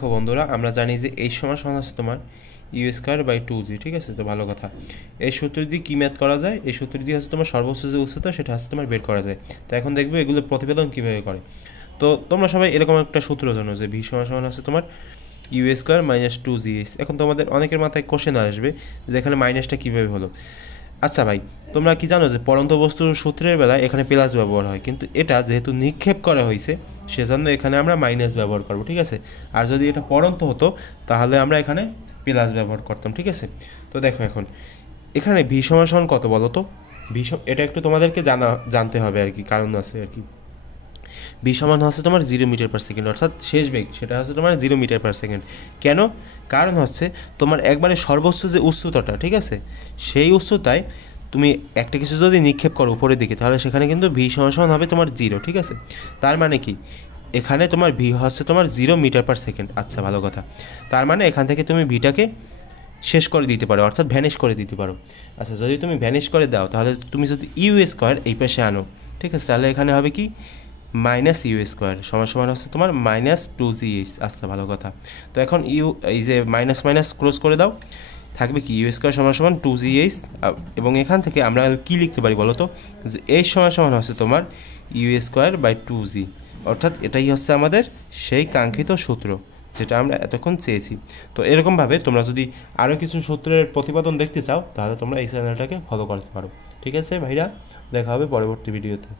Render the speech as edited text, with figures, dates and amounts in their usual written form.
দেখো বন্ধুরা, আমরা জানি যে এই সমান হচ্ছে তোমার ইউ স্কোয়ার বাই 2g। ঠিক আছে, তো ভালো কথা। এই সূত্র দিয়ে কী ম্যাথ করা যায়? এই সূত্র দিয়ে হচ্ছে তোমার সর্বোচ্চ যে উচ্চতা সেটা হচ্ছে তোমার বের করা যায়। তো এখন দেখবে এগুলো প্রতিবেদন কীভাবে করে। তো তোমরা সবাই এরকম একটা সূত্র জানো যে ভি সমান হচ্ছে তোমার ইউ স্কোয়ার মাইনাস 2g। এখন তোমাদের অনেকের মাথায় কোশ্চেন আসবে যে এখানে মাইনাসটা কীভাবে হলো। আচ্ছা ভাই, তোমরা কি জানো যে পরন্ত বস্তুর সূত্রের বেলায় এখানে প্লাস ব্যবহার হয়, কিন্তু এটা যেহেতু নিক্ষেপ করা হয়েছে সেজন্য এখানে আমরা মাইনাস ব্যবহার করব। ঠিক আছে, আর যদি এটা পরন্ত হতো তাহলে আমরা এখানে প্লাস ব্যবহার করতাম। ঠিক আছে, তো দেখো এখন এখানে ভি সমান কত বলো তো? এটা একটু তোমাদেরকে জানতে হবে আর কি, কারণ আছে আর কি। ভি সমান হচ্ছে তোমার 0 মিটার পার সেকেন্ড, অর্থাৎ শেষ বেগ সেটা হচ্ছে তোমার 0 মিটার পার সেকেন্ড। কেন? কারণ হচ্ছে তোমার একবারে সর্বোচ্চ যে উচ্চতাটা, ঠিক আছে, সেই উচ্চতায় তুমি একটা কিছু যদি নিক্ষেপ করো উপরের দিকে, তাহলে সেখানে কিন্তু ভি সমান হবে তোমার 0। ঠিক আছে, তার মানে কি এখানে তোমার ভি হচ্ছে তোমার 0 মিটার পার সেকেন্ড। আচ্ছা, ভালো কথা। তার মানে এখান থেকে তুমি ভিটাকে শেষ করে দিতে পারো, অর্থাৎ ভ্যানিশ করে দিতে পারো। আচ্ছা, যদি তুমি ভ্যানিশ করে দাও তাহলে তুমি যদি ইউ স্কোয়ার এই পাশে আনো, ঠিক আছে, তাহলে এখানে হবে কি মাইনাস ইউ স্কোয়ার সমান হচ্ছে তোমার মাইনাস 2gh। আচ্ছা, ভালো কথা। তো এখন এই যে মাইনাস মাইনাস ক্লোজ করে দাও, থাকবে কি ইউ স্কোয়ার সমান 2gh। এবং এখান থেকে আমরা কি লিখতে পারি বলো তো, যে এই সমান হচ্ছে তোমার ইউ স্কোয়ার বাই 2g, অর্থাৎ এটাই হচ্ছে আমাদের সেই কাঙ্ক্ষিত সূত্র যেটা আমরা এতক্ষণ চেয়েছি। তো এরকমভাবে তোমরা যদি আরও কিছু সূত্রের প্রতিপাদন দেখতে চাও তাহলে তোমরা এই চ্যানেলটাকে ফলো করতে পারো। ঠিক আছে ভাইরা, দেখা হবে পরবর্তী ভিডিওতে।